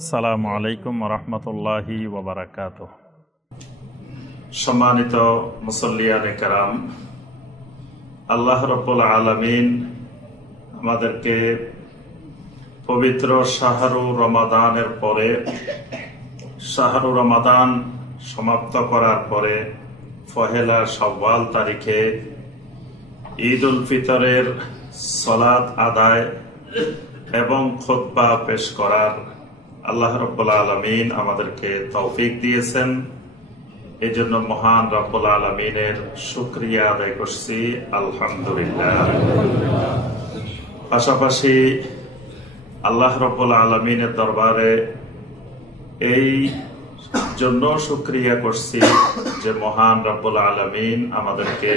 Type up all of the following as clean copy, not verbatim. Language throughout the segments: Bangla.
আসসালামু আলাইকুম রহমতুল্লাহি ওয়া বারাকাতুহু। সম্মানিত মুসল্লিয়ানে কেরাম, আল্লাহ রাব্বুল আলামিন আমাদেরকে পবিত্র শাহরু রমাদানের পরে শাহরু রমাদান সমাপ্ত করার পরে পহেলা শাওয়াল তারিখে ঈদ উল ফিতরের সালাত আদায় এবং খুতবা পেশ করার আল্লাহ রাব্বুল আলামিন আমাদেরকে তৌফিক দিয়েছেন। এই জন্য মহান রাব্বুল আলামিনের শুকরিয়া আদায় করছি, আলহামদুলিল্লাহ। পাশাপাশি আল্লাহ রাব্বুল আলামিনের দরবারে এই জন্য শুকরিয়া করছি যে মহান রাব্বুল আলামিন আমাদেরকে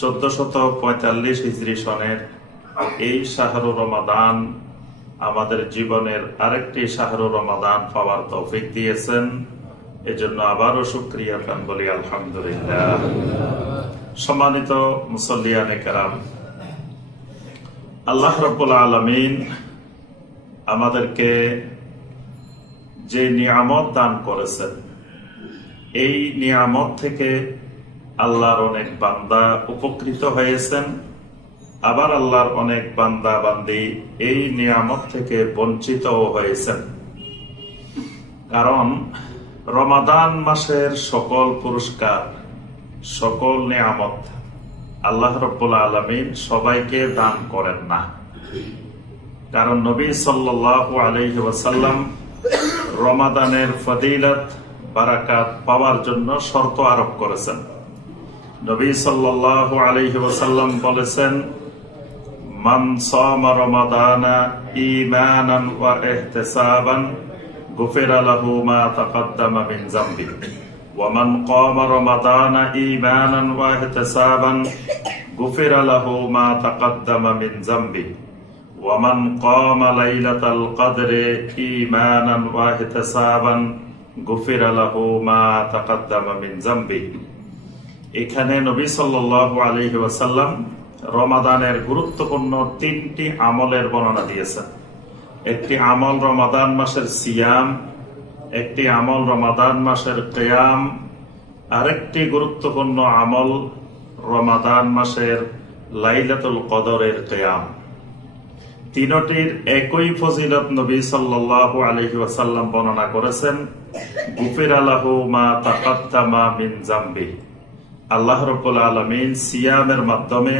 1445 হিজরি সনের এই শাহরু রমাদান আমাদের জীবনের আরেকটি শাহরু রমাদান পাওয়ার তৌফিক দিয়েছেন। এজন্য আবারও শুকরিয়া খান বলি, আলহামদুলিল্লাহ। সম্মানিত মুসল্লিয়ানে কেরাম, আল্লাহ রাব্বুল আলামিন আমাদেরকে যে নিয়ামত দান করেছেন, এই নিয়ামত থেকে আল্লাহর অনেক বান্দা উপকৃত হয়েছেন, আবার আল্লাহর অনেক বান্দা বান্দি এই নিয়ামত থেকে বঞ্চিত হয়েছেন। কারণ রমাদান মাসের সকল পুরস্কার, সকল নিয়ামত আল্লাহ রাব্বুল আলামিন সবাইকে দান করেন না। কারণ নবী সাল্লাল্লাহু আলাইহি ওয়াসাল্লাম রমাদানের ফজিলত বারাকাত পাওয়ার জন্য শর্ত আরোপ করেছেন। নবী সাল্লাল্লাহু আলাইহি ওয়াসাল্লাম বলেছেন, মান সামা রমাদানা ঈমানান ওয়া ইহতিসাবান গুফিরা লাহু মা তাকাদ্দামা মিন যামবি ওয়া মান কামা রমাদানা ঈমানান ওয়া ইহতিসাবান গুফিরা লাহু মা তাকাদ্দামা মিন যামবি ওয়া মান কামা লাইলাতাল কদরি ঈমানান ওয়া ইহতিসাবান গুফিরা লাহু মা তাকাদ্দামা মিন যামবি। এখানে নবী সাল্লাল্লাহু আলাইহি ওয়াসাল্লাম রমাদানের গুরুত্বপূর্ণ 3টি আমলের বর্ণনা দিয়েছেন। একটি আমল রমাদান মাসের সিয়াম, একটি আমল রমাদান মাসের কিয়াম, আরেকটি গুরুত্বপূর্ণ আমল রমাদান মাসের লাইলাতুল কদরের কিয়াম। তিনটির একই ফজিলত নবী সাল্লাল্লাহু আলাইহি ওয়াসাল্লাম বর্ণনা করেছেন, গুফিরা লাহু মা তাকাদ্দামা মিন যামবি। আল্লাহ রাব্বুল আলামিন সিয়ামের মাধ্যমে,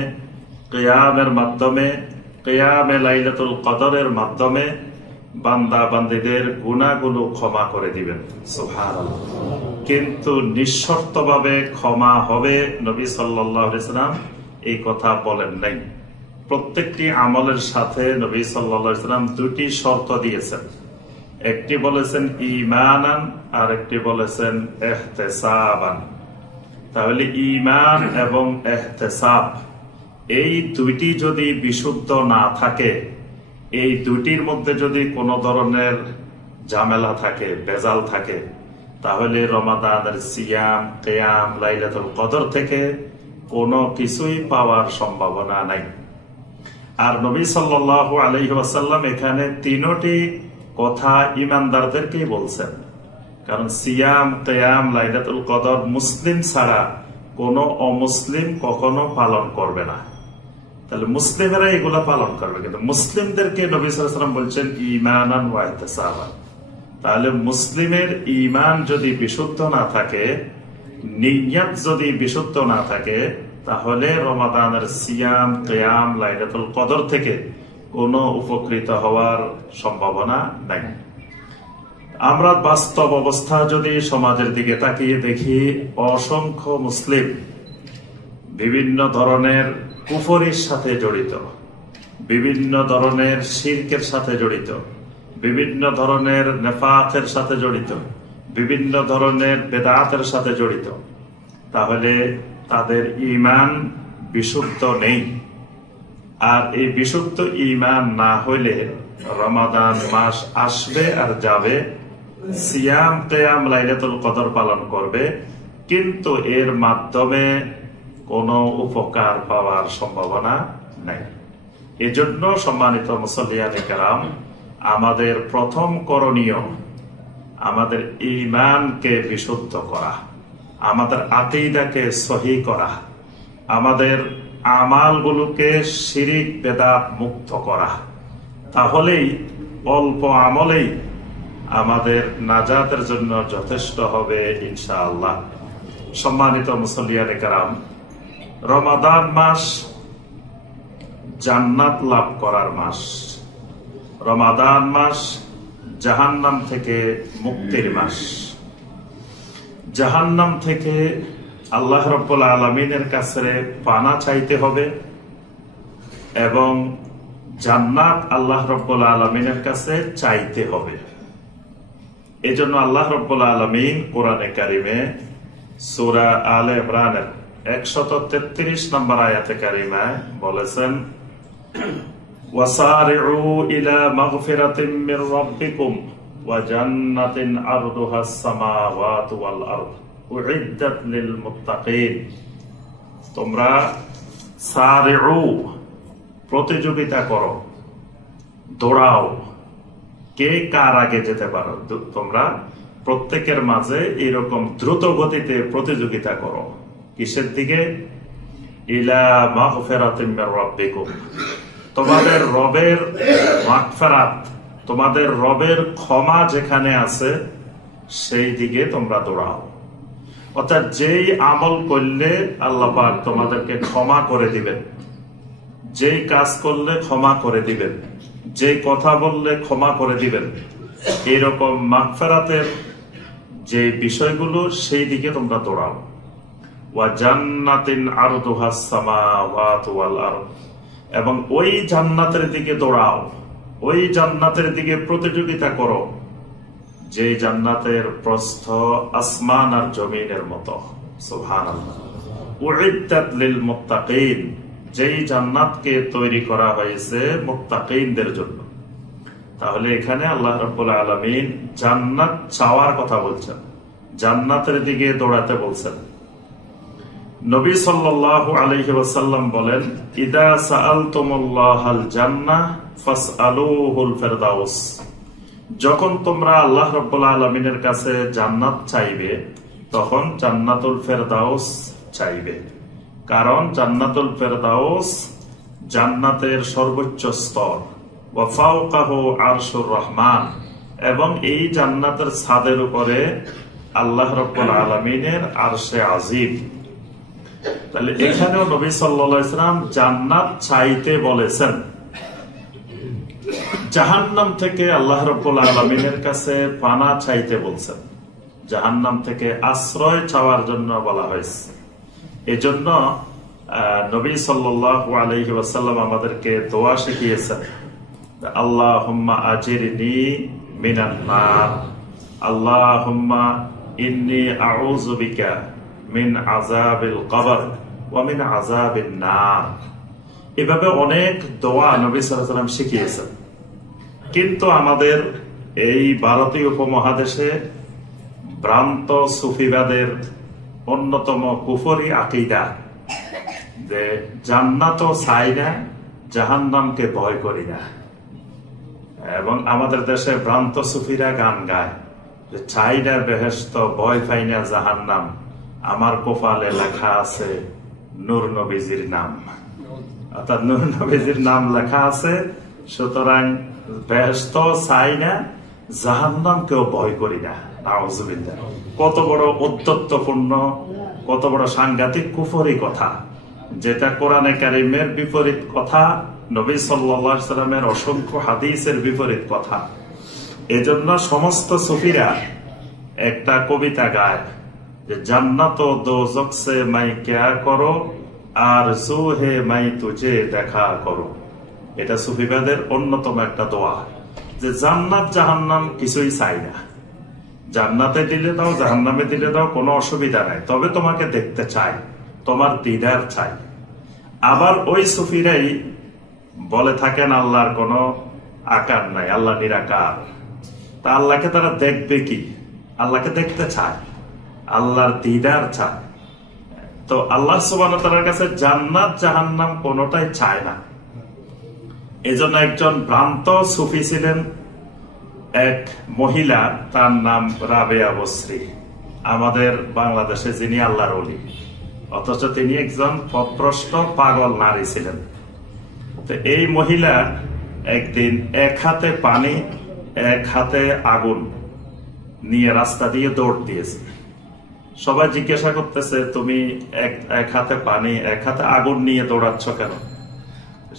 কিয়ামের মাধ্যমে, কিয়ামে লাইলাতুল কদরের মাধ্যমে বান্দা বান্দীদের গুনাহগুলো ক্ষমা করে দিবেন। সুবহানাল্লাহ। কিন্তু নিঃশর্তভাবে ক্ষমা হবে নবী সাল্লাল্লাহু আলাইহি ওয়াসাল্লাম এই কথা বলেন নাই। প্রত্যেকটি আমলের সাথে নবী সাল্লাল্লাহু আলাইহি ওয়াসাল্লাম 2টি শর্ত দিয়েছেন। একটি বলেছেন ঈমানান, আর একটি বলেছেন ইহতিসাবান। তাহলে ঈমান এবং ইহতিসাব এই 2টি যদি বিশুদ্ধ না থাকে, এই 2টির মধ্যে যদি কোনো ধরনের ঝামেলা থাকে, ভেজাল থাকে, তাহলে রমাদানের সিয়াম, কিয়াম, লাইলাতুল কদর থেকে কোনো কিছুই পাওয়ার সম্ভাবনা নাই। আর নবী সাল্লাল্লাহু আলাইহি ওয়াসাল্লাম এখানে 3টি কথা ঈমানদারদেরকেই বলছেন। কারণ সিয়াম, কিয়াম, লাইলাতুল কদর মুসলিম ছাড়া কোনো অমুসলিম কখনো পালন করবে না। তাহলে মুসলিমেরা এগুলা পালন করবে, কিন্তু মুসলিমদেরকে নবী সাল্লাল্লাহু আলাইহি ওয়াসাল্লাম বলছেন ঈমানান ওয়া ইহতিসাবান। তাহলে মুসলিমের ঈমান যদি বিশুদ্ধ না থাকে, নিয়ত যদি বিশুদ্ধ না থাকে, তাহলে রমাদানের সিয়াম, কিয়াম, লাইলাতুল কদর থেকে কোনো উপকৃত হওয়ার সম্ভাবনা নাই। আমরা বাস্তব অবস্থা যদি সমাজের দিকে তাকিয়ে দেখি, অসংখ্য মুসলিম বিভিন্ন ধরনের কুফরির সাথে জড়িত, বিভিন্ন ধরনের শিরকের সাথে জড়িত, বিভিন্ন ধরনের নেফাকের সাথে জড়িত, বিভিন্ন ধরনের বেদাতের সাথে জড়িত। তাহলে তাদের ঈমান বিশুদ্ধ নেই। আর এই বিশুদ্ধ ঈমান না হইলে রমাদান মাস আসবে আর যাবে, সিয়াম, কিয়াম, লাইলাতুল কদর পালন করবে, কিন্তু এর মাধ্যমে কোনো উপকার পাওয়ার সম্ভাবনা নাই। এজন্য সম্মানিত মুসল্লিয়ানে কেরাম, আমাদের প্রথম করণীয় আমাদের ঈমানকে বিশুদ্ধ করা, আমাদের আকীদাকে সহি করা, আমাদের আমালগুলোকে শিরিক বেদাত মুক্ত করা। তাহলেই অল্প আমলেই আমাদের নাজাতের জন্য যথেষ্ট হবে ইনশাআল্লাহ। সম্মানিত মুসল্লিয়ানে কেরাম, রমাদান মাস জান্নাত লাভ করার মাস। রমাদান মাস জাহান্নাম থেকে মুক্তির মাস। জাহান্নাম থেকে আল্লাহ রাব্বুল আলামিনের কাছে পানা চাইতে হবে এবং জান্নাত আল্লাহ রাব্বুল আলামিনের কাছে চাইতে হবে। এজন্য আল্লাহ রাব্বুল আলামিন কোরআনে কারিমে সূরা আলে ইমরানের 133 নম্বর আয়াতে কারিমায় বলেছেন, وَسَارِعُوا إِلَى مَغْفِرَةٍ مِّن رَّبِّكُمْ وَجَنَّةٍ عَرْضُهَا السَّمَاوَاتُ وَالْأَرْضُ أُعِدَّتْ لِلْمُتَّقِينَ। তোমরা সারিউ প্রতিযোগিতা করো, দৌড়াও, কে কার আগে যেতে পারো। তোমরা প্রত্যেকের মাঝে এরকম দ্রুত গতিতে প্রতিযোগিতা করো। কিসের দিকে? ইলা মাগফিরাতিম মির রাব্বিকুম, তোমাদের রবের মাগফিরাত, তোমাদের রবের ক্ষমা যেখানে আছে সেই দিকে তোমরা দৌড়াও। অর্থাৎ যেই আমল করলে আল্লাহ পাক তোমাদেরকে ক্ষমা করে দিবেন, যেই কাজ করলে ক্ষমা করে দিবেন, যেই কথা বললে ক্ষমা করে দিবেন, এরকম মাগফিরাতের যে বিষয়গুলো সেই দিকে তোমরা দৌড়াও। ওয়া জান্নাতিন আরদুহাস সামাওয়াতু ওয়াল আরদ, এবং ওই জান্নাতের দিকে দৌড়াও, ওই জান্নাতের দিকে প্রতিযোগিতা করো যে জান্নাতের প্রস্থ আসমান আর জমিনের মতো। সুবহানাল্লাহ। উইদ্দাত লিল মুত্তাকিন, যেই জান্নাতকে তৈরি করা হয়েছে মুত্তাকিনদের জন্য। তাহলে এখানে আল্লাহ রাব্বুল আলামিন জান্নাত চাওয়ার কথা বলছেন, জান্নাতের দিকে দৌড়াতে বলছেন। নবী সাল্লাল্লাহু আলাইহি ওয়াসাল্লাম বলেন, ইদা সাআলতুমুল্লাহাল জান্নাহ ফাসআলুহুল ফিরদাউস, যখন তোমরা আল্লাহ রাব্বুল আলামিনের কাছে জান্নাত চাইবে তখন জান্নাতুল ফিরদাউস চাইবে। কারণ জান্নাতুল ফিরদাউস জান্নাতের সর্বোচ্চ স্তর। ওয়া ফাওকাহু আরশুর রহমান, এবং এই জান্নাতের ছাদের উপরে আল্লাহ রাব্বুল আলামিনের আরশে আজিম। তাহলে এখানেও নবী সাল্লাল্লাহু আলাইহি ওয়াসাল্লাম জান্নাত চাইতে বলেছেন। জাহান্নাম থেকে আল্লাহ রাব্বুল আলামিনের কাছে পানা চাইতে বলছেন, জাহান্নাম থেকে আশ্রয় চাওয়ার জন্য বলা হয়েছে। এজন্য নবী সাল্লাল্লাহু আলাইহি ওয়াসাল্লাম আমাদেরকে দোয়া শিখিয়েছেন, আল্লাহুম্মা আজিরনি মিনান নার, আল্লাহুম্মা ইন্নী আউযু বিকা মিন আযাবিল কবর ওয়া মিন আযাবিন নার। এভাবে অনেক দোয়া নবী সাল্লাল্লাহু আলাইহি ওয়াসাল্লাম শিখিয়েছেন। কিন্তু আমাদের এই ভারতীয় উপমহাদেশে ভ্রান্ত সুফিবাদের অন্যতম কুফরি আকীদা যে জান্নাতও চাই না, জাহান্নামকে ভয় করি না। এবং আমাদের দেশে ভ্রান্ত সুফিরা গান গায় যে চাই না বেহেশত, ভয় পাই না জাহান্নাম, আমার কপালে লেখা আছে নূর নবীজির নাম। অর্থাৎ নূর নবীজির নাম লেখা আছে, সুতরাং বেহেশত চাই না, জাহান্নামকেও ভয় করি না। নাউজুবিল্লাহ। কত বড় উদ্ধত্তপূর্ণ, কত বড় সাংঘাতিক কুফরি কথা, যেটা কোরআনে কারিমের বিপরীত কথা, নবী সাল্লাল্লাহু আলাইহি ওয়াসাল্লামের অসংখ্য হাদিসের বিপরীত কথা। এজন্য সমস্ত সুফিরা একটা কবিতা গায় যে জান্নাত ও দোজখ সে মাই ক্যা করো, আর জু হে মাই তুঝে দেখা করো। এটা সুফিবাদের অন্যতম একটা দোয়া যে জান্নাত জাহান্নাম কিছুই চাই না, জান্নাতে দিলে দাও, জাহান্নামে দিলে দাও, কোনো অসুবিধা নাই, তবে তোমাকে দেখতে চাই, তোমার দিদার চাই। আবার ওই সুফিরাই বলে থাকেন আল্লাহর কোনো আকার নাই, আল্লাহ নিরাকার। তা আল্লাহকে তারা দেখবে কি? আল্লাহকে দেখতে চায়, আল্লাহর দিদার চায়। তো আল্লাহ সুবহানাহু ওয়া তাআলার কাছে জান্নাত জাহান্নাম কোনোটাই চায় না। এজন্য একজন ভ্রান্ত সুফি ছিলেন এক মহিলা, তার নাম রাবেয়া বসরি, আমাদের বাংলাদেশে যিনি আল্লাহর ওলি, অথচ তিনি একজন পথভ্রষ্ট পাগল নারী ছিলেন। তো এই মহিলা একদিন এক হাতে পানি এক হাতে আগুন নিয়ে রাস্তা দিয়ে দৌড় দিয়েছে। সবাই জিজ্ঞাসা করতেছে, তুমি এক হাতে পানি এক হাতে আগুন নিয়ে দৌড়াচ্ছ কেন?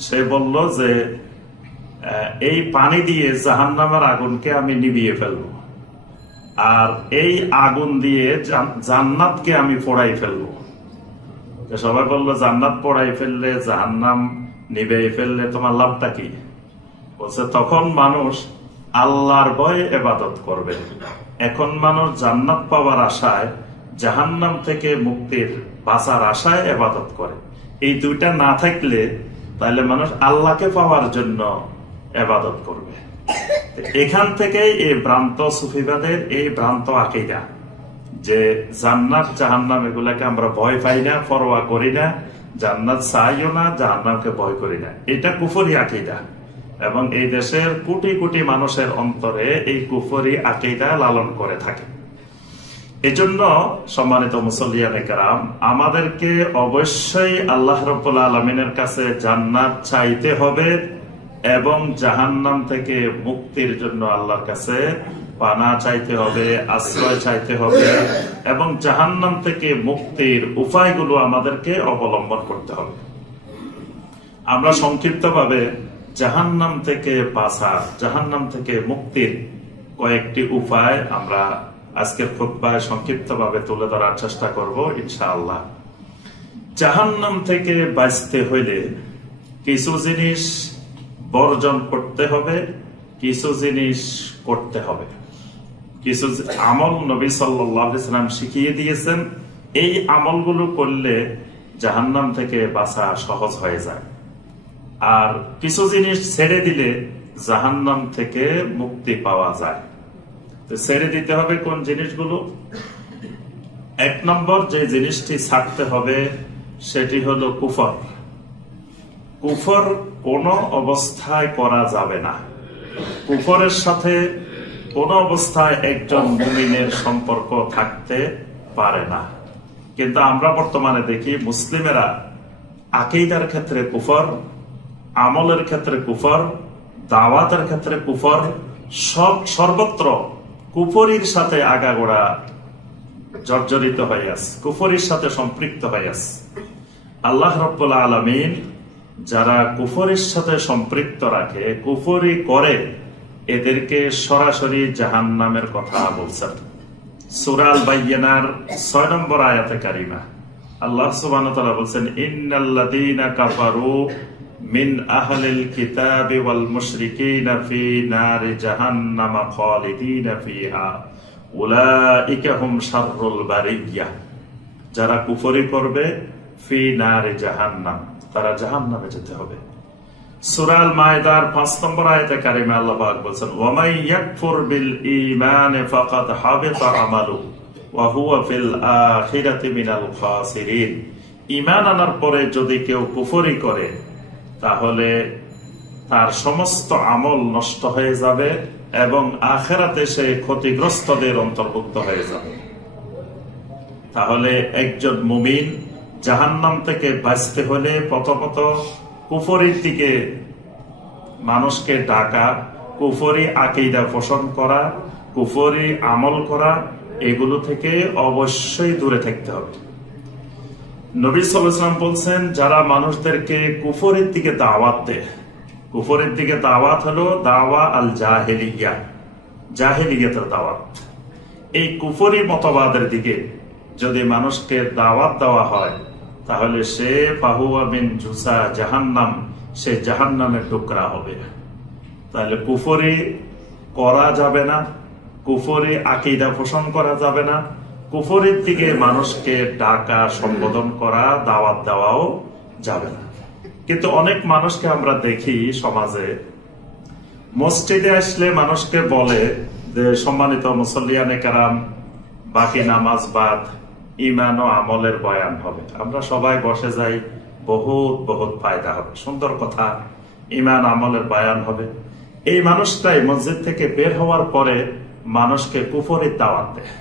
সে বলল যে এই পানি দিয়ে জাহান্নামের আগুনকে আমি নিভিয়ে ফেলবো, আর এই আগুন দিয়ে জান্নাতকে আমি পোড়াই ফেলবো। সবাই বললো, জান্নাত পোড়াই ফেললে, জাহান্নাম নিভিয়ে ফেললে তোমার লাভটা কি? বলছে, তখন মানুষ আল্লাহর ভয়ে ইবাদত করবে। এখন মানুষ জান্নাত পাওয়ার আশায়, জাহান্নাম থেকে মুক্তির বাঁচার আশায় ইবাদত করে। এই দুইটা না থাকলে তাহলে মানুষ আল্লাহকে পাওয়ার জন্য ইবাদত করবে। এখান থেকে এই ভ্রান্ত সুফিবাদের এই ভ্রান্ত আকীদা যে জান্নাত জাহান্নাম এগুলাকে আমরা ভয় পাই না, পরোয়া করি না, জান্নাত চাইও না, জাহান্নামকে ভয় করি না, এটা কুফরি আকীদা। এবং এই দেশের কোটি কোটি মানুষের অন্তরে এই কুফরি আকীদা লালন করে থাকে। এজন্য সম্মানিত মুসল্লিয়ানে কেরাম, আমাদেরকে অবশ্যই আল্লাহ রাব্বুল আলামিনের কাছে জান্নাত চাইতে হবে এবং জাহান্নাম থেকে মুক্তির জন্য আল্লাহর কাছে পানা চাইতে হবে, আশ্রয় চাইতে হবে, এবং জাহান্নাম থেকে মুক্তির উপায়গুলো আমাদেরকে অবলম্বন করতে হবে। আমরা সংক্ষিপ্তভাবে জাহান্নাম থেকে বাঁচা, জাহান্নাম থেকে মুক্তির কয়েকটি উপায় আমরা আজকের খুতবায় সংক্ষিপ্তভাবে তুলে ধরার চেষ্টা করব ইনশাআল্লাহ। জাহান্নাম থেকে বাঁচতে হইলে কিছু জিনিস বর্জন করতে হবে, কিছু জিনিস করতে হবে। কিছু আমল নবী সাল্লাল্লাহু আলাইহি ওয়াসাল্লাম শিখিয়ে দিয়েছেন, এই আমলগুলো করলে জাহান্নাম থেকে বাঁচা সহজ হয়ে যায়। আর কিছু জিনিস ছেড়ে দিলে জাহান্নাম থেকে মুক্তি পাওয়া যায়। তো ছেড়ে দিতে হবে কোন জিনিসগুলো? এক নম্বর যে জিনিসটি ছাড়তে হবে সেটি হলো কুফর। কুফর কোন অবস্থায় করা যাবে না। কুফরের সাথে কোন অবস্থায় একজন মুমিনের সম্পর্ক থাকতে পারে না। কিন্তু আমরা বর্তমানে দেখি মুসলিমেরা আকীদার ক্ষেত্রে কুফর, আমলের ক্ষেত্রে কুফর, দাওয়াতের ক্ষেত্রে কুফর, সর্বত্র কুফরির সাথে আগাগোড়া জর্জরিত হয়ে আছে, কুফরির সাথে সম্পৃক্ত হয়ে আছে। আল্লাহ রাব্বুল আলামিন যারা কুফরির সাথে সম্পৃক্ত রাখে, কুফরি করে, এদেরকে সরাসরি জাহান্নামের কথা বলছেন। সূরা আল বাইয়িনার 6 নম্বর আয়াতে কারিমা আল্লাহ সুবহানাহু ওয়া তাআলা বলছেন, ইন্নাল্লাযীনা কাফারু মিন আহলিল কিতাবি ওয়াল মুশরিকিনা ফি নারি জাহান্নাম খালিদিনা ফিহা উলাইকা হুম শাররুল বারিয়্যাহ। যারা কুফরি করবে ফি নারি জাহান্নাম, তারা জাহান্নামে যেতে হবে। সূরা আল মায়েদার 5 নম্বর আয়াতে কারিমা আল্লাহ পাক বলেন, ওয়া মান ইয়াকফুর বিল ঈমান ফাকাদ হাবিতা আমালুহু ওয়া হুয়া ফিল আখিরাতি মিনাল খাসিরিন। ঈমান আনার পরে যদি কেউ কুফরি করে তাহলে তার সমস্ত আমল নষ্ট হয়ে যাবে এবং আখিরাতে সে ক্ষতিগ্রস্তদের অন্তর্ভুক্ত হয়ে যাবে। তাহলে একজন মুমিন জাহান্নাম থেকে বাঁচতে হলে প্রথমত কুফরির দিকে মানুষকে ডাকা, কুফরি আকীদা পোষণ করা, কুফরি আমল করা, এগুলো থেকে অবশ্যই দূরে থাকতে হবে। নবী সাল্লাল্লাহু আলাইহি ওয়াসাল্লাম বলছেন, যারা মানুষদেরকে কুফরের দিকে দাওয়াত দেয়, কুফরের দিকে দাওয়াত হলো দাওয়া আল জাহেলিয়া, জাহেলিয়াতের দাওয়াত। এই কুফরি মতবাদের দিকে যদি মানুষকে দাওয়াত দেওয়া হয় তাহলে সে ফাহুয়া মিন জুসা জাহান্নাম, সে জাহান্নামের টুকরা হবে। তাহলে কুফরি করা যাবে না, কুফরি আকীদা পোষণ করা যাবে না, কুফরের দিকে মানুষকে ডাকা, সম্বোধন করা, দাওয়াত দেওয়াও যাবে না। কিন্তু অনেক মানুষকে আমরা দেখি সমাজে, মসজিদে আসলে মানুষকে বলে যে সম্মানিত মুসল্লিয়ানে কেরাম, বাকি নামাজ বাদ, ঈমান ও আমলের বয়ান হবে, আমরা সবাই বসে যাই, বহুত বহুত ফায়দা হবে, সুন্দর কথা, ঈমান আমলের বয়ান হবে। এই মানুষটাই মসজিদ থেকে বের হওয়ার পরে মানুষকে কুফরের দাওয়াত দেয়।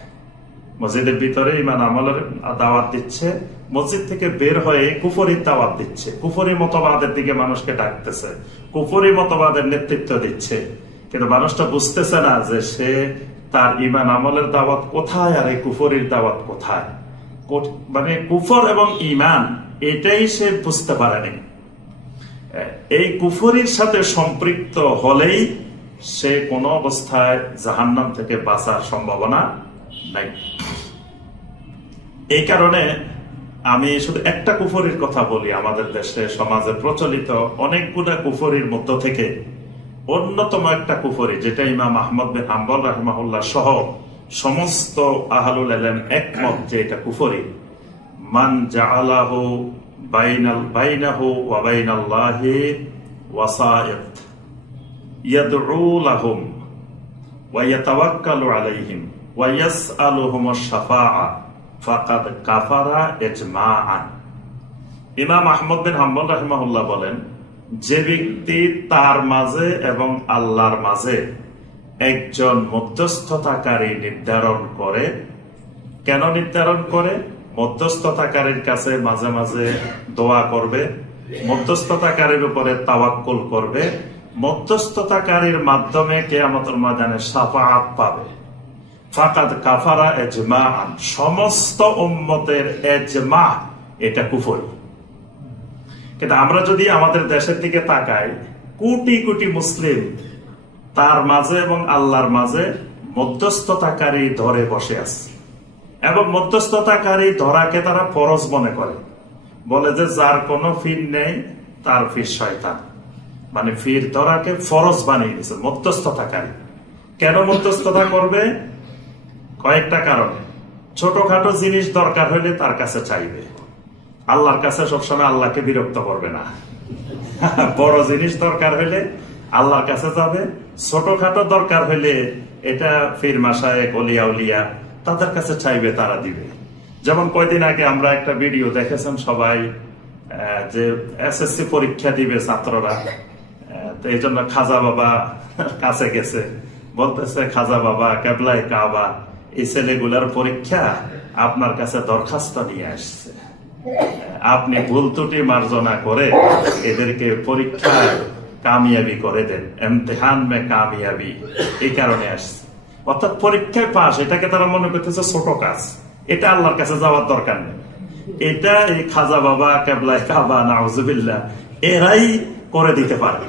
মসজিদের ভিতরে ইমান আমলের দাওয়াত দিচ্ছে, মসজিদ থেকে বের হয়ে কুফরের দাওয়াত দিচ্ছে, কুফরি মতবাদের দিকে মানুষকে ডাকতেছে, কুফরি মতবাদের নেতৃত্ব দিচ্ছে। কিন্তু মানুষটা বুঝতেছে না যে সে তার ইমান আমলের দাওয়াত কোথায় আর এই কুফরির দাওয়াত কোথায়। মানে কুফর এবং ইমান এটাই সে বুঝতে পারেনি। এই কুফরির সাথে সম্পৃক্ত হলেই সে কোন অবস্থায় জাহান্নাম থেকে বাঁচার সম্ভাবনা নাই। এই কারণে আমি শুধু একটা কুফরির কথা বলি। আমাদের দেশে সমাজে প্রচলিত অনেকগুলা কুফরির মধ্য থেকে অন্যতম একটা কুফরি, যেটা ইমাম আহমদ বিন হাম্বল রাহিমাহুল্লাহ সহ সমস্ত আহলুল ইলম একমত যে এটা কুফরি। মান জাআলাহু বাইনাহু ওয়া বাইনাল্লাহি ওয়াসাইত ইয়াদউ লাহুম ওয়া ইয়াতাওয়াক্কালু আলাইহিম ওয়া ইয়াসআলুহুমুশ শাফাআ ফাকাদ কাফারা ইজমাআন। ইমাম আহমদ বিন হাম্বল রাহিমাহুল্লাহ বলেন, যে ব্যক্তি তার মাঝে এবং আল্লাহর মাঝে একজন মধ্যস্থতাকারী নির্ধারণ করে। কেন নির্ধারণ করে? মধ্যস্থতাকারীর কাছে মাঝে মাঝে দোয়া করবে, মধ্যস্থতাকারীর উপরে তাওয়াক্কুল করবে, মধ্যস্থতাকারীর মাধ্যমে কিয়ামতের ময়দানে শাফাআত পাবে। ফাকাদ কাফারা ইজমাআন, সমস্ত উম্মতের ইজমা, এটা কুফর। কিন্তু আমরা যদি আমাদের দেশের দিকে তাকাই, কোটি কোটি মুসলিম তার মাঝে এবং আল্লাহর মাঝে মধ্যস্থতাকারী ধরে বসে আছে, এবং মধ্যস্থতাকারী ধরাকে তারা ফরজ মনে করে। বলে যে যার কোনো ফির নেই তার ফির শয়তান। মানে ফির ধরাকে ফরজ বানিয়ে দিয়েছে মধ্যস্থতাকারী। কেন মধ্যস্থতা করবে? কয়েকটা কারণে। ছোটখাটো জিনিস দরকার হলে তার কাছে চাইবে, আল্লাহর কাছে সবসময় আল্লাহকে বিরক্ত করবে না। বড় জিনিস দরকার হলে আল্লাহর কাছে যাবে, ছোটখাটো দরকার হলে এটা ফির মাশায়েখ ওলিয়া উলিয়া তাদের কাছে চাইবে, তারা দিবে। যেমন কয়দিন আগে আমরা একটা ভিডিও দেখেছেন সবাই, যে এসএসসি পরীক্ষা দিবে ছাত্ররা, তো এই জন্য খাজা বাবা কাছে গেছে, বলতেছে খাজা বাবা কেবলায় কাবা, এই ছেলেগুলার পরীক্ষা আপনার কাছে দরখাস্ত নিয়ে আসছে, আপনি ভুল ত্রুটি মার্জনা করে এদেরকে পরীক্ষায় কামিয়াবি করে দেন, ইমতিহান মে কামিয়াবি। এই কারণে আসছে। অর্থাৎ পরীক্ষায় পাস, এটাকে তারা মনে করতেছে ছোট কাজ, এটা আল্লাহর কাছে যাওয়ার দরকার নেই। এটা এই খাজা বাবা কেবলায় কাবা নাউজুবিল্লাহ এরাই করে দিতে পারে।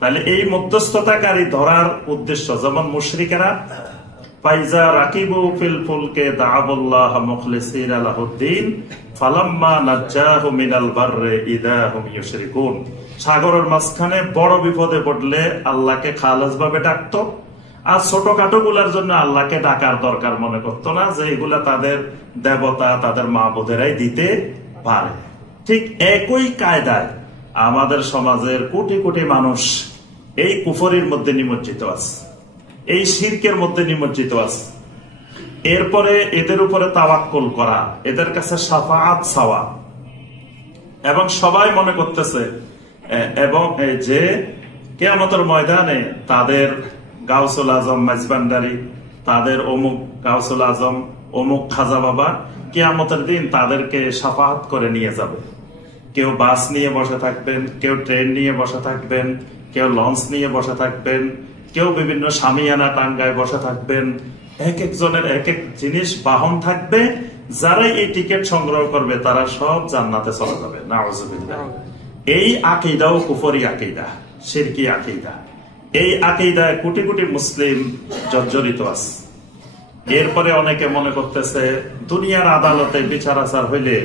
তাহলে এই মধ্যস্থতাকারী ধরার উদ্দেশ্য, যেমন মুশরিকেরা ফাইজা রাকিবু ফিল ফুলকে দাআবুল্লাহ মুখলিসিনা লাহুদ্দিন ফালাম্মা নাজ্জাহু মিনাল বাররি ইযা হুম ইউশরিকুন। সাগরের মাঝখানে বড় বিপদে পড়লে আল্লাহকে খালেস ভাবে ডাকতো, আর ছোটখাটো গুলার জন্য আল্লাহকে ডাকার দরকার মনে করতো না, যে এগুলা তাদের দেবতা তাদের মাবুদেরাই দিতে পারে। ঠিক একই কায়দায় আমাদের সমাজের কোটি কোটি মানুষ এই কুফরির মধ্যে নিমজ্জিত আছে, এই শিরকের মধ্যে নিমজ্জিত আছে। এরপরে এদের উপরে তাওয়াক্কুল করা, এদের কাছে শাফাআত চাওয়া, এবং সবাই মনে করতেছে এবং যে কিয়ামতের ময়দানে তাদের গাউসুল আজম মেজবান্ডারি, তাদের অমুক গাউসুল আজম, অমুক খাজা বাবা কিয়ামতের দিন তাদেরকে শাফাআত করে নিয়ে যাবে। কেউ বাস নিয়ে বসে থাকবেন, কেউ ট্রেন নিয়ে বসে থাকবেন, কেউ লঞ্চ নিয়ে বসে থাকবেন, কেউ বিভিন্ন শামিয়ানা টাঙ্গায় বসে থাকবেন। এক একজনের এক এক জিনিস বাহন থাকবে। যারাই এই টিকিট সংগ্রহ করবে তারা সব জান্নাতে চলে যাবে, নাউজুবিল্লাহ। এই আকীদাও কুফরি আকীদা, শিরকি আকীদা। এই আকীদায় কোটি কোটি মুসলিম জর্জরিত আছে। এরপরে অনেকে মনে করতেছে দুনিয়ার আদালতে বিচার আচার হইলে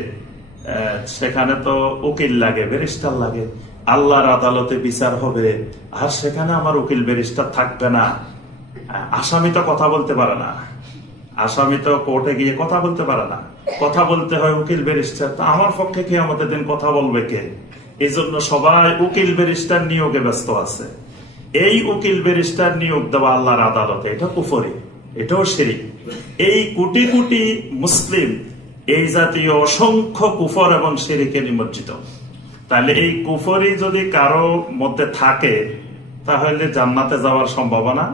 সেখানে তো উকিল লাগে, ব্যারিস্টার লাগে, আল্লাহর আদালতে বিচার হবে আর সেখানে আমার উকিল ব্যারিস্টার থাকবে না। আসামি তো কথা বলতে পারে না, আসামি তো কোর্টে গিয়ে কথা বলতে পারে না, কথা বলতে হয় উকিল ব্যারিস্টার। তা আমার পক্ষে কি আমাদের দিন কথা বলবে কে? এই জন্য সবাই উকিল ব্যারিস্টার নিয়োগে ব্যস্ত আছে। এই উকিল ব্যারিস্টার নিয়োগ দেওয়া আল্লাহর আদালতে, এটা কুফরি, এটাও শিরক। এই কোটি কোটি মুসলিম এই জাতীয় অসংখ্য কুফর এবং শিরকে নিমজ্জিত। তাহলে এই কুফরি যদি কারো মধ্যে থাকে তাহলে জান্নাতে যাওয়ার সম্ভাবনা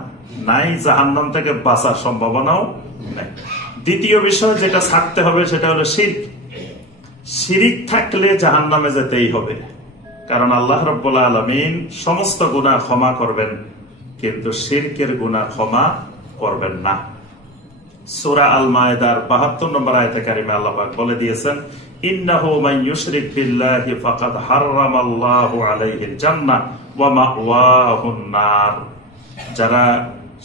নাই, জাহান্নাম থেকে বাঁচার সম্ভাবনাও নাই। দ্বিতীয় বিষয় যেটা ছাড়তে হবে সেটা হলো শিরক। শিরিক থাকলে জাহান্নামে যেতেই হবে, কারণ আল্লাহ রাব্বুল আলামিন সমস্ত গুনাহ ক্ষমা করবেন, কিন্তু শিরকের গুনাহ ক্ষমা করবেন না। সূরা আল মায়েদার ৭২ নম্বর আয়াতে কারিমে আল্লাহ পাক বলে দিয়েছেন, ইন্নাহু মান ইউশরিক বিল্লাহি ফাকাদ হারামাল্লাহু আলাইহিল জান্নাহ ওয়া মাওয়াহুন নার। যারা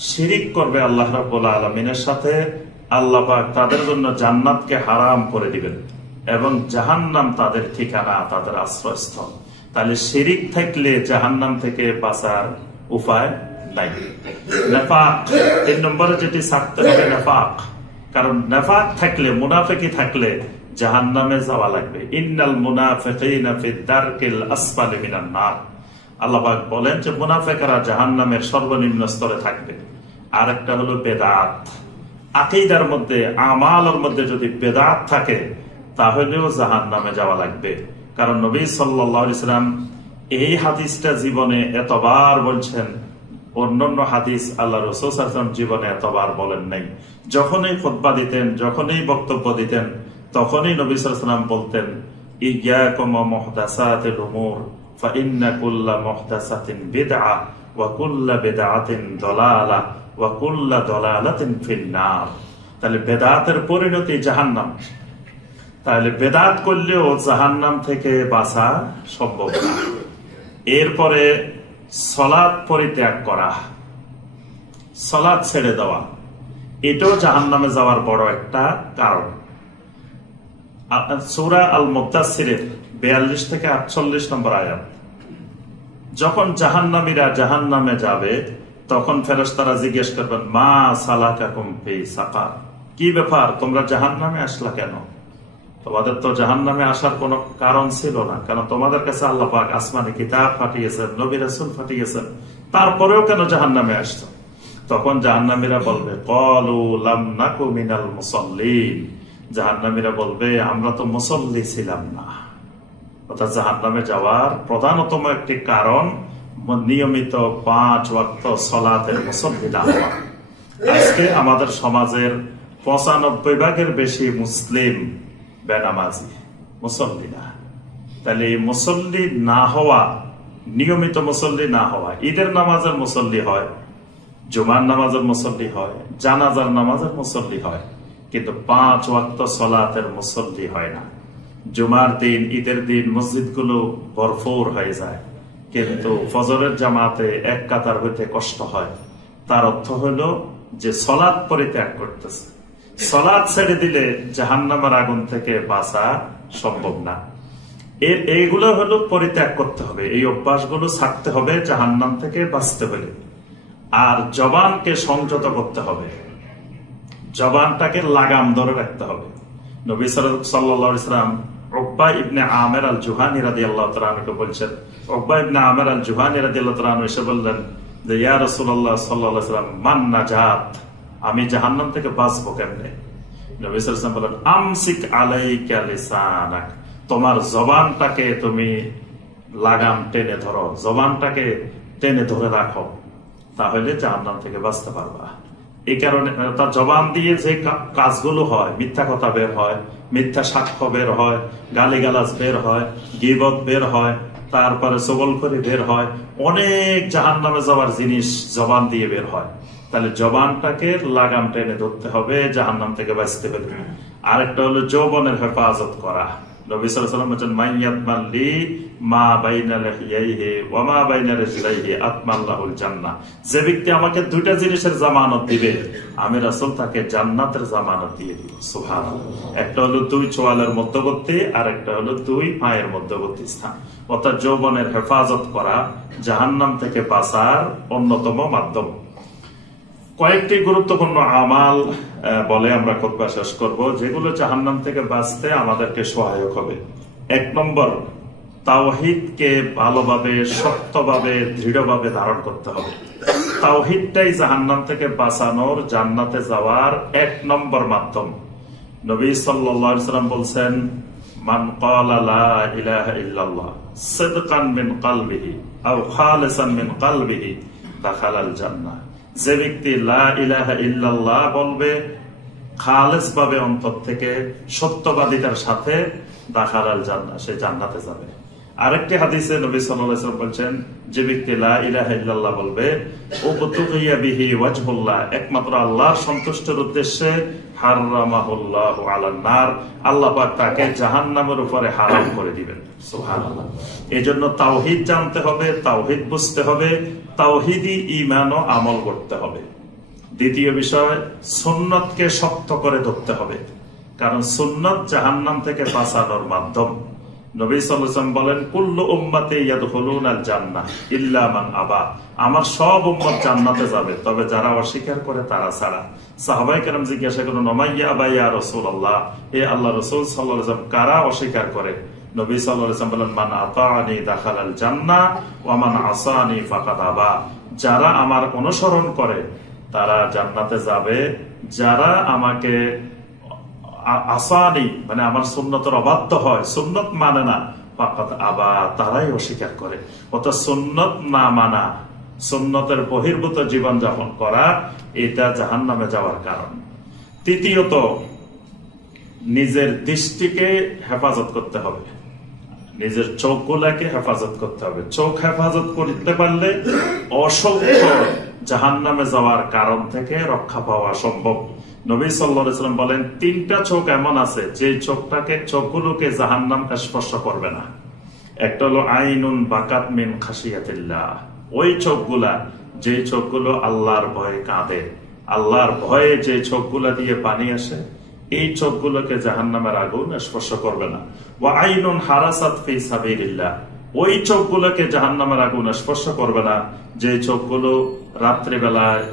শিরিক করবে আল্লাহ রাব্বুল আলামিনের সাথে, আল্লাহ পাক তাদের জন্য জান্নাতকে হারাম করে দিবেন এবং জাহান্নাম তাদের ঠিকানা, তাদের আশ্রয়স্থল। তাহলে শিরিক থাকলে জাহান্নাম থেকে বাঁচার উপায় নাই। নেফাক, ৩ নম্বরে যেটি ছাড়তে হবে নেফাক, কারণ নেফাক থাকলে, মুনাফিকি থাকলে জাহান্নামে যাওয়া লাগবে। ইন্নাল মুনাফিকিনা ফি দারকিল আসফালি মিনান নার। আল্লাহ পাক বলেন যে মুনাফিকরা জাহান্নামের সর্বনিম্ন স্তরে থাকবে। আর একটা হলো বেদাত। আকীদার মধ্যে, আমালের মধ্যে যদি বেদাত থাকে তাহলেও জাহান্নামে যাওয়া লাগবে, কারণ নবী সাল্লাল্লাহু আলাইহি সাল্লাম এই হাদিসটা জীবনে এতবার বলছেন, অন্যান্য হাদিস আল্লাহ রাসূল সাল্লাল্লাহু আলাইহি ওয়াসাল্লাম জীবনে এতবার বলেন নাই। যখনই খুতবা দিতেন, যখনই বক্তব্য দিতেন, তখনই নবী সাল্লাল্লাহু আলাইহি ওয়াসাল্লাম বলতেন, ইয়্যাকুম ওয়া মুহদাসাতিল উমুর ফাইন্না কুল্লা মুহদাসাতিন বিদআহ ওয়া কুল্লা বিদআতিন দালালাহ ওয়া কুল্লা দালালাতিন ফিন্নার। তাহলে বেদাতের পরিণতি জাহান্নাম। তাহলে বেদাত করলেও জাহান্নাম থেকে বাঁচা সম্ভব না। এরপরে সালাত পরিত্যাগ করা, সালাত ছেড়ে দেওয়া, এটাও জাহান্নামে যাওয়ার বড় একটা কারণ। সূরা আল মুদ্দাসসিরের ৪২ থেকে ৪৮ নম্বর আয়াত। যখন জাহান্নামীরা জাহান্নামে যাবে তখন ফেরেশতারা জিজ্ঞেস করবেন, মা সালাকাকুম ফি সাকার, কি ব্যাপার তোমরা জাহান্নামে আসলা কেন? তোমাদের তো জাহান্নামে আসার কোনো কারণ ছিল না, কারণ তোমাদের কাছে আল্লাহ পাক আসমানি কিতাব পাঠিয়েছেন, নবী রাসূল পাঠিয়েছেন, তারপরেও কেন জাহান্নামে আসছো? তখন জাহান্নামীরা বলবে, ক্বালু লাম নাকু মিনাল মুসাল্লিন। জাহান্নামীরা বলবে, আমরা তো মুসল্লি ছিলাম না। অর্থাৎ জাহান্নামে যাওয়ার প্রধানতম একটি কারণ নিয়মিত ৫ ওয়াক্ত সালাতের মুসল্লি না হওয়া। আজকে আমাদের সমাজের ৯৫% বেশি মুসলিম বেনামাজি, মুসল্লি না। তাহলে এই মুসল্লি না হওয়া, নিয়মিত মুসল্লি না হওয়া, ঈদের নামাজের মুসল্লি হয়, জুমার নামাজের মুসল্লি হয়, জানাজার নামাজের মুসল্লি হয়, কিন্তু ৫ ওয়াক্ত সালাতের মুসল্লি হয় না। জুমার দিন, ঈদের দিন মসজিদগুলো ভরপুর হয়ে যায়, কিন্তু ফজরের জামাতে এক কাতার হইতে কষ্ট হয়। তার অর্থ হলো যে সালাত পরিত্যাগ করতেছে। সালাত ছেড়ে দিলে জাহান্নামের আগুন থেকে বাঁচা সম্ভব না। এইগুলো হলো পরিত্যাগ করতে হবে, এই অভ্যাসগুলো ছাড়তে হবে জাহান্নাম থেকে বাঁচতে হলে। আর জবানকে সংযত করতে হবে, জবানটাকে লাগাম ধরে রাখতে হবে। নবী সাল্লাল্লাহু আলাইহি ওয়াসাল্লাম উকবা ইবনে আমের আল জুহানী রাদিয়াল্লাহু তাআলা আনহু বলছেন, উকবা ইবনে আমের আল জুহানী রাদিয়াল্লাহু তাআলা আনহু এসে বললেন যে, ইয়া রাসূলুল্লাহ সাল্লাল্লাহু আলাইহি ওয়াসাল্লাম, মান নাজাত, আমি জাহান্নাম থেকে বাঁচবো কেমনে? নবী সাল্লাল্লাহু আলাইহি ওয়াসাল্লাম বললেন, আমসিক আলাইকা লিসানাক, তোমার জবানটাকে তুমি লাগাম টেনে ধরো, জবানটাকে টেনে ধরে রাখো, তাহলে জাহান্নাম থেকে বাঁচতে পারবা। এই কারণে তার জবান দিয়ে যে কাজগুলো হয়, মিথ্যা কথা বের হয়, মিথ্যা সাক্ষ্য বের হয়, গালিগালাজ বের হয়, গীবত বের হয়, তারপরে চগলখড়ি বের হয়, অনেক জাহান্নামে যাওয়ার জিনিস জবান দিয়ে বের হয়। তাহলে জবানটাকে লাগাম টেনে ধরতে হবে জাহান্নাম থেকে বাঁচতে হলে। আরেকটা হলো যৌবনের হেফাজত করা। নবী সাল্লাল্লাহু আলাইহি ওয়াসাল্লাম বলেন, মাইয়াতমান লি মা বাইনা লিহিয়াইহি ওয়া মা বাইনা রিজলাইহি আতমাল্লাহুল জান্নাহ। যে ব্যক্তি আমাকে দুইটা জিনিসের জামানত দিবে, আমি রাসূল তাকে জান্নাতের জামানত দিয়ে দিব। সুবহানাল্লাহ। একটা হলো 2 চোয়ালের মধ্যবর্তী, আর একটা হলো 2 পায়ের মধ্যবর্তী স্থান। অর্থাৎ যৌবনের হেফাজত করা জাহান্নাম থেকে বাঁচার অন্যতম মাধ্যম। কয়েকটি গুরুত্বপূর্ণ আমাল বলে আমরা খুতবা শেষ করব, যেগুলো জাহান্নাম থেকে বাঁচতে আমাদেরকে সহায়ক হবে। ১ নম্বর, তাওহীদকে ভালোভাবে, শক্তভাবে, দৃঢ়ভাবে ধারণ করতে হবে। তাওহীদটাই জাহান্নাম থেকে বাঁচানোর, জান্নাতে যাওয়ার ১ নম্বর মাধ্যম। নবী সাল্লাল্লাহু আলাইহি ওয়াসাল্লাম বলছেন, মান ক্বালা লা ইলাহা ইল্লাল্লাহ সিদকান মিন কলবিহি আও খালিসান মিন কলবিহি দাখালাল জান্নাহ। যে ব্যক্তি লা ইলাহা ইল্লাল্লাহ বলবে খালেস ভাবে অন্তর থেকে, সত্যবাদিতার সাথে, দাখালাল জান্নাহ, সে জান্নাতে যাবে। আরেকটি হাদিসে নবী সাল্লাল্লাহু আলাইহি ওয়াসাল্লাম বলেছেন, যে ব্যক্তি লা ইলাহা ইল্লাল্লাহ বলবে উবতুগিয়া বিহি ওয়াজহুল্লাহ, একমাত্র আল্লাহর সন্তুষ্টির উদ্দেশ্যে, হারামাহুল্লাহু আলান নার, আল্লাহ পাক তাকে জাহান্নামের উপরে হারাম করে দিবেন। সুবহানাল্লাহ। এজন্য তাওহীদ জানতে হবে, তাওহীদ বুঝতে হবে, তাওহীদি ঈমান ও আমল করতে হবে। দ্বিতীয় বিষয়, সুন্নতকে শক্ত করে ধরতে হবে, কারণ সুন্নত জাহান্নাম থেকে বাঁচানোর মাধ্যম। নবী সাল্লাল্লাহু আলাইহি ওয়াসাল্লাম বলেন, কুল্লু উম্মতি ইয়াদখুলুনাল জান্নাহ ইল্লা মান আবা, আমার সব উম্মত জান্নাতে যাবে, তবে যারা অস্বীকার করে তারা ছাড়া। সাহাবায়ে কেরাম জিজ্ঞাসা করলেন, ওমাইয়া আবা ইয়া রাসূলুল্লাহ, হে আল্লাহর রাসূল সাল্লাল্লাহু আলাইহি ওয়াসাল্লাম, কারা অস্বীকার করে? নবী সাল্লাল্লাহু আলাইহি ওয়াসাল্লাম বলেন, মান আতাআনি দাখালাল জান্নাহ ওয়া মান আসানি ফাকাদ আবা, যারা আমার অনুসরণ করে তারা জান্নাতে যাবে, যারা আমাকে আসানি মানে আমার সুন্নতের অবাধ্য হয়, সুন্নত মানে না, ফাকাদ আবা, তারাই অস্বীকার করে। অর্থাৎ সুন্নত না মানা, সুন্নতের বহির্ভূত জীবন যাপন করা, এটা জাহান্নামে যাওয়ার কারণ। তৃতীয়ত, নিজের দৃষ্টিকে হেফাজত করতে হবে, নিজের চোখগুলাকে হেফাজত করতে হবে। চোখ হেফাজত করতে পারলে অসংখ্য জাহান্নামে যাওয়ার কারণ থেকে রক্ষা পাওয়া সম্ভব। নবী সাল্লাল্লাহু আলাইহি ওয়াসাল্লাম বলেন, তিনটা চোখ এমন আছে যে চোখগুলোকে জাহান্নাম স্পর্শ করবে না। একটা হলো আইনুন বাকাত মিন খাশিয়াতিল্লাহ, ওই চোখগুলা, যে চোখগুলো আল্লাহর ভয়ে কাঁদে, আল্লাহর ভয়ে যে চোখগুলা দিয়ে পানি আসে, এই চোখগুলোকে জাহান্নামের আগুন স্পর্শ করবে না। ওয়া আইনুন হারাসাত ফি সাবিলিল্লাহ, ওই চোখগুলোকে জাহান্নামের আগুন স্পর্শ করবে না যে চোখগুলো রাত্রিবেলায়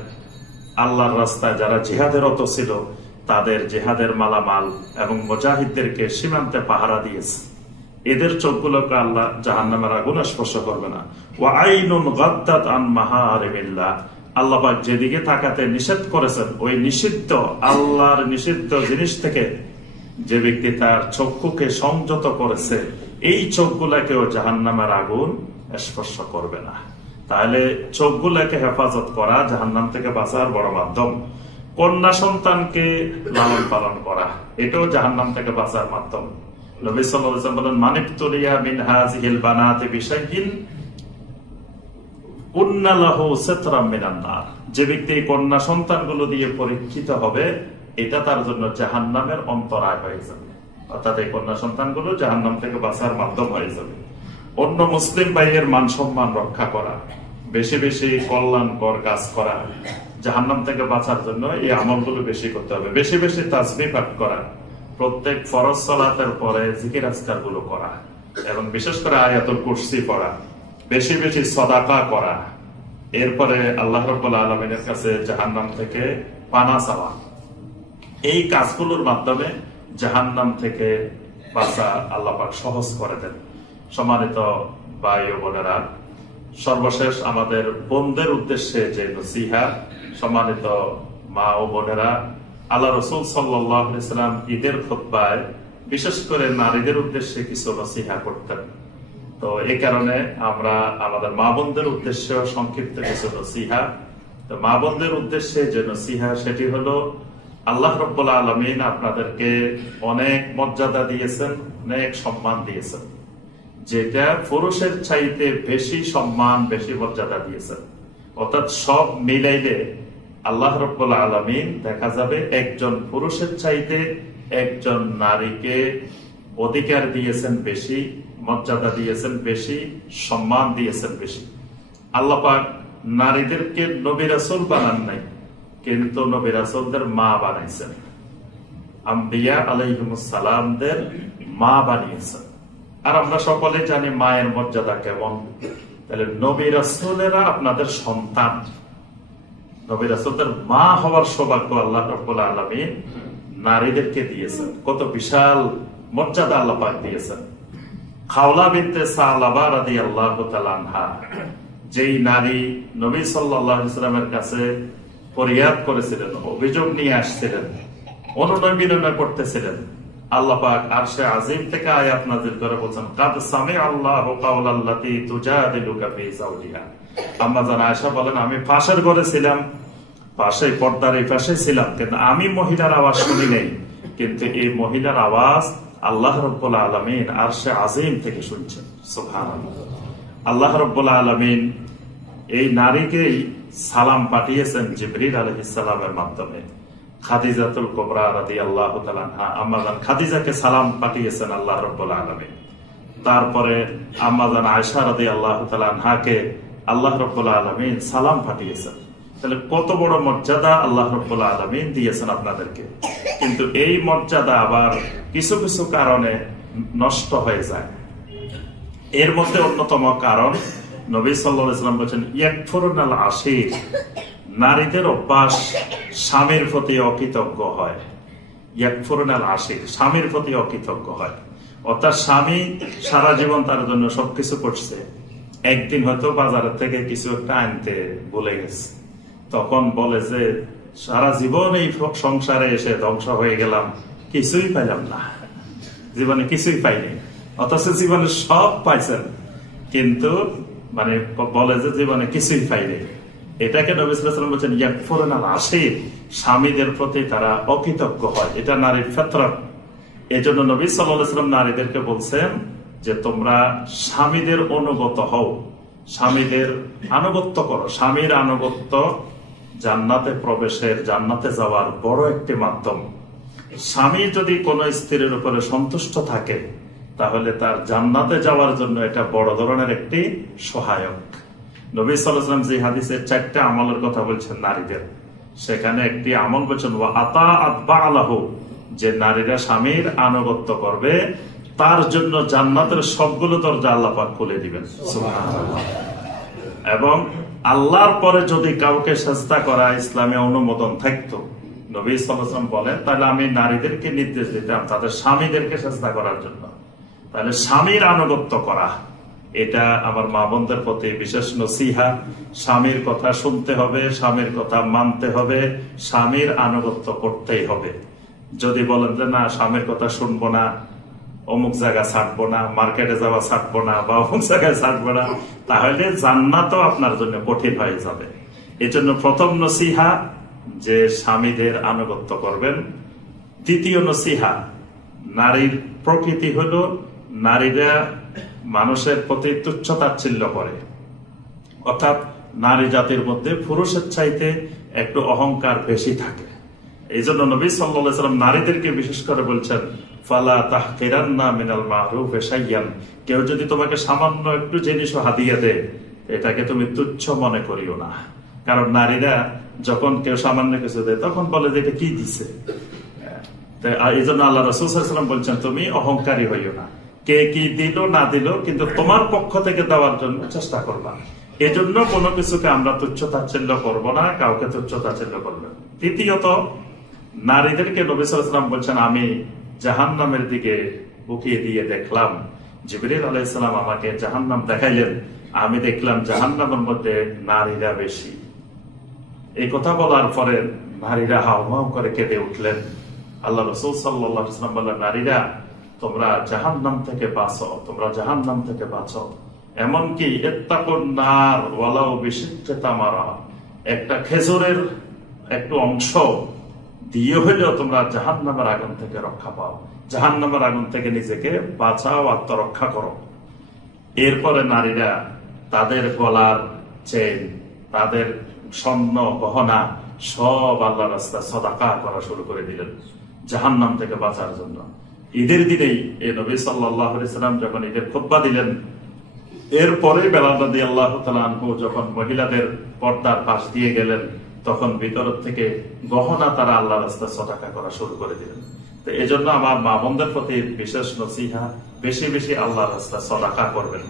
আল্লাহর রাস্তায় যারা জিহাদের রত ছিল তাদের জিহাদের মালামাল এবং মুজাহিদদেরকে সীমান্তে পাহারা দিয়েছে, এদের চোখগুলোকে আল্লাহ জাহান্নামের আগুন স্পর্শ করবে না। ওয়া আইনুন গাদ্দাত আন মাহারিমিল্লাহ, আল্লাহ পাক যেদিকে তাকাতে নিষেধ করেছেন, ওই নিষিদ্ধ, আল্লাহর নিষিদ্ধ জিনিস থেকে যে ব্যক্তি তার চক্ষুকে সংযত করেছে, এই চোখগুলাকেও জাহান্নামের আগুন স্পর্শ করবে না। তাহলে চোখগুলাকে হেফাজত করা জাহান্নাম থেকে বাঁচার বড় মাধ্যম। কন্যা সন্তানকে লালন পালন করা, এটাও জাহান্নাম থেকে বাঁচার মাধ্যম। নবী সাল্লাল্লাহু আলাইহি ওয়াসাল্লাম বলেন, মানিবতুলিয়া মিন হাযিহিল বানাতি বিশাইইন কুন্না লাহু সিতরাম মিনান নার, যে ব্যক্তি কন্যা সন্তানগুলো দিয়ে পরীক্ষিত হবে, এটা তার জন্য জাহান্নামের অন্তরায় হয়ে যাবে। অর্থাৎ এই কন্যা সন্তানগুলো জাহান্নাম থেকে বাঁচার মাধ্যম হয়ে যাবে। অন্য মুসলিম ভাইয়ের মান সম্মান রক্ষা করা, বেশি বেশি কল্যাণকর কাজ করা, জাহান্নাম থেকে বাঁচার জন্য এই আমলগুলো বেশি করতে হবে। বেশি বেশি তাসবিহ পাঠ করা, প্রত্যেক ফরজ সালাতের পরে জিকির আজকার গুলো করা, এবং বিশেষ করে আয়াতুল কুরসি পড়া, বেশি বেশি সাদাকা করা, এরপরে আল্লাহ রাব্বুল আলামিনের কাছে জাহান্নাম থেকে পানা চাওয়া, এই কাজগুলোর মাধ্যমে জাহান্নাম থেকে বাঁচা আল্লাহ পাক সহজ করে দেন। সম্মানিত ভাই ও বোনেরা, সর্বশেষ আমাদের বোনদের উদ্দেশ্যে যে নসিহত, সম্মানিত মা ও বোনেরা, আল্লাহ রাসূল সাল্লাল্লাহু আলাইহি ওয়াসাল্লাম ঈদের খুতবায় বিশেষ করে নারীদের উদ্দেশ্যে কিছু নসিহত করতেন। তো এই কারণে আমরা আমাদের মা বোনদের উদ্দেশ্যে সংক্ষিপ্ত কিছু নসিহত। তো মা বোনদের উদ্দেশ্যে যে নসিহত, সেটি হলো, আল্লাহ রাব্বুল আলামিন আপনাদেরকে অনেক মর্যাদা দিয়েছেন, অনেক সম্মান দিয়েছেন, যেটা পুরুষের চাইতে বেশি সম্মান, বেশি মর্যাদা দিয়েছেন। অর্থাৎ সব মিলাইলে আল্লাহ রাব্বুল আলামিন দেখা যাবে একজন পুরুষের চাইতে একজন নারীকে অধিকার দিয়েছেন বেশি, মর্যাদা দিয়েছেন বেশি, সম্মান দিয়েছেন বেশি। আল্লাহ পাক নারীদেরকে নবী রাসূল বানান নাই, কিন্তু নবী রাসূলদের মা বানাইছেন, আম্বিয়া আলাইহিমুস সালামদের মা বানিয়েছেন। আর আমরা সকলে জানি মায়ের মর্যাদা কেমন। তাহলে নবী রাসূলেরা আপনাদের সন্তান, নবী রাসূলদের মা হওয়ার সৌভাগ্য আল্লাহ রাব্বুল আলামিন নারীদেরকে দিয়েছেন। কত বিশাল মর্যাদা আল্লাহ পাক দিয়েছেন। খাওলা বিনতে সালাবা রাদিয়াল্লাহু তাআলা আনহা, যেই নারী নবী সাল্লাল্লাহু আলাইহি ওয়াসাল্লামের কাছে ফরিয়াদ করেছিলেন, অভিযোগ নিয়ে আসছিলেন, অনুনয় বিনয় করতেছিলেন, আল্লাহ পাক আরশে আজিম থেকে আয়াত নাযিল করে বলছেন, কাদ সামিআ আল্লাহু কাওলাল্লাতী তুজাদিলুকা ফি যাওজিহা। আম্মা জান আয়েশা বলেন, আমি পাশের ঘরে ছিলাম, পাশে পর্দার এই পাশে ছিলাম, কিন্তু আমি মহিলার আওয়াজ শুনি নাই, কিন্তু এই মহিলার আওয়াজ আল্লাহ রাব্বুল আলামিন আরশে আজিম থেকে শুনছেন। সুবহানাল্লাহ। আল্লাহ রাব্বুল আলামিন এই নারীকেই সালাম পাঠিয়েছেন জিবরিল আলাইহিস সালামের মাধ্যমে। খাদিজাতুল কুবরা রাদিয়াল্লাহু তাআলা আনহা, আম্মা জান খাদিজাকে সালাম পাঠিয়েছেন আল্লাহ রাব্বুল আলামিন। তারপরে আম্মা জান আয়েশা রাদিয়াল্লাহু তাআলা আনহাকে আল্লাহ রাব্বুল আলামিন সালাম পাঠিয়েছেন। তাহলে কত বড় মর্যাদা আল্লাহ রাব্বুল আলামিন দিয়েছেন আপনাদেরকে। কিন্তু এই মর্যাদা আবার কিছু কিছু কারণে নষ্ট হয়ে যায়। এর মধ্যে অন্যতম কারণ, নবী সাল্লাল্লাহু আলাইহি ওয়াসাল্লাম বলেছেন, ইয়াকফুরুনাল আশীর, নারীদের অভ্যাস স্বামীর প্রতি অকৃতজ্ঞ হয়। ইয়াকফুরুনাল আশীর, স্বামীর প্রতি অকৃতজ্ঞ হয়। অর্থাৎ স্বামী সারা জীবন তার জন্য সবকিছু করছে, একদিন হয়তো বাজারের থেকে কিছু একটা আনতে ভুলে গেছে, তখন বলে যে সারা জীবন এই সংসারে এসে ধ্বংস হয়ে গেলাম, কিছুই পাইলাম না, জীবনে কিছুই পাইনি। অথচ জীবনে সব পাইছেন, কিন্তু মানে বলে যে জীবনে কিছুই পাইনি। এটাকে নবী সাল্লাল্লাহু আলাইহি ওয়াসাল্লাম বলেছেন ইয়াকফুরুনাল আশীর, স্বামীদের প্রতি তারা অকৃতজ্ঞ হয়, এটা নারীর ফিতরত। এজন্য নবী সাল্লাল্লাহু আলাইহি ওয়াসাল্লাম নারীদেরকে বলছেন যে তোমরা স্বামীদের অনুগত হও, স্বামীদের আনুগত্য করো। স্বামীর আনুগত্য জান্নাতে প্রবেশের, জান্নাতে যাওয়ার বড় একটি মাধ্যম। স্বামী যদি কোন স্ত্রীর উপরে সন্তুষ্ট থাকে, তাহলে তার জান্নাতে যাওয়ার জন্য এটা বড় ধরনের একটি সহায়ক। নবী সাল্লাল্লাহু আলাইহি ওয়াসাল্লাম যে হাদিসে 4টা আমলের কথা বলছেন নারীদের, সেখানে একটি আমল বলছেন ওয়া আতাআত বা'লাহু, যে নারীরা স্বামীর আনুগত্য করবে তার জন্য জান্নাতের সবগুলো দরজা আল্লাহ পাক খুলে দিবেন। সুবহানাল্লাহ। এবং আল্লাহর পরে যদি কাউকে সেজদা করা ইসলামে অনুমোদন থাকতো, নবী সাল্লাল্লাহু আলাইহি ওয়াসাল্লাম বলেন, তাহলে আমি নারীদেরকে নির্দেশ দিতাম তাদের স্বামীদেরকে সেজদা করার জন্য। তাহলে স্বামীর আনুগত্য করা, এটা আমার মা বোনদের প্রতি বিশেষ নসিহা। স্বামীর কথা শুনতে হবে, স্বামীর কথা মানতে হবে, স্বামীর আনুগত্য করতেই হবে। যদি বলেন যে না স্বামীর কথা শুনবো না, অমুক জায়গা ছাড়বো না, মার্কেটে যাওয়া ছাড়বো না, বা অমুক জায়গায় ছাড়বো না, তাহলে জান্নাতও আপনার জন্য কঠিন হয়ে যাবে। এই জন্য প্রথম নসিহা যে স্বামীদের আনুগত্য করবেন। দ্বিতীয় নসিহা, নারীর প্রকৃতি হলো নারীরা মানুষের প্রতি তুচ্ছ তাচ্ছিল্য করে, অর্থাৎ নারী জাতির মধ্যে পুরুষের চাইতে একটু অহংকার বেশি থাকে। এই জন্য নবী সাল্লাল্লাহু আলাইহি ওয়াসাল্লাম নারীদেরকে বিশেষ করে বলছেন, ফালা তাহকিরান্না মিনাল মারুফি শাইয়ান, কেউ যদি তোমাকে সামান্য একটু জিনিসও হাদিয়া দেয়, এটাকে তুমি তুচ্ছ মনে করিও না। কারণ নারীরা যখন কেউ সামান্য কিছু দেয় তখন বলে যে এটা কি দিছে। এই জন্য আল্লাহ রাসূল সাল্লাল্লাহু আলাইহি ওয়াসাল্লাম বলছেন, তুমি অহংকারী হইও না, কে কি দিল না দিল, কিন্তু তোমার পক্ষ থেকে দেওয়ার জন্য চেষ্টা করবা। এজন্য কোনো কিছুকে আমরা তুচ্ছ তাচ্ছিল্য করবো না, কাউকে তুচ্ছ তাচ্ছিল্য করবেন। তৃতীয়ত, নারীদেরকে নবী সাল্লাল্লাহু আলাইহি ওয়াসাল্লাম বলছেন, আমি জাহান্নামের দিকে উকিয়ে দিয়ে দেখলাম, জিবরিল আলাইহিস সালাম আমাকে জাহান্নাম দেখাইলেন, আমি দেখলাম জাহান্নামের মধ্যে নারীরা বেশি। এই কথা বলার পরে নারীরা হাউমাউ করে কেঁদে উঠলেন। আল্লাহ রাসূল সাল্লাল্লাহু আলাইহি ওয়াসাল্লাম বললেন, নারীরা তোমরা জাহান্নাম থেকে বাঁচো, তোমরা জাহান্নাম থেকে বাঁচো। এমনকি ইত্তাকুন নার ওয়ালাউ বিশিক্কি তামারা, একটা খেজুরের একটু অংশ দিয়ে হইলেও তোমরা জাহান্নামের আগুন থেকে রক্ষা পাও, জাহান্নামের আগুন থেকে নিজেকে বাঁচাও, আত্মরক্ষা করো। এরপরে নারীরা তাদের গলার চেন, তাদের স্বর্ণ গহনা সব আল্লাহর রাস্তায় সাদাকা করা শুরু করে দিলেন জাহান্নাম থেকে বাঁচার জন্য। ঈদের দিনেই এই নবী সাল্লাল্লাহু আলাইহি ওয়াসাল্লাম যখন ঈদের খুতবা দিলেন, এরপরে বেলাল রাদিয়াল্লাহু তাআলা আনহু যখন মহিলাদের পর্দার পাশ দিয়ে গেলেন, তখন ভিতর থেকে গহনা তারা আল্লাহর রাস্তায় সাদাকা করা শুরু করে দিলেন। তো এজন্য আমার মা বোনদের প্রতি বিশেষ নসিহা, বেশি বেশি আল্লাহর রাস্তায় সাদাকা করবেন।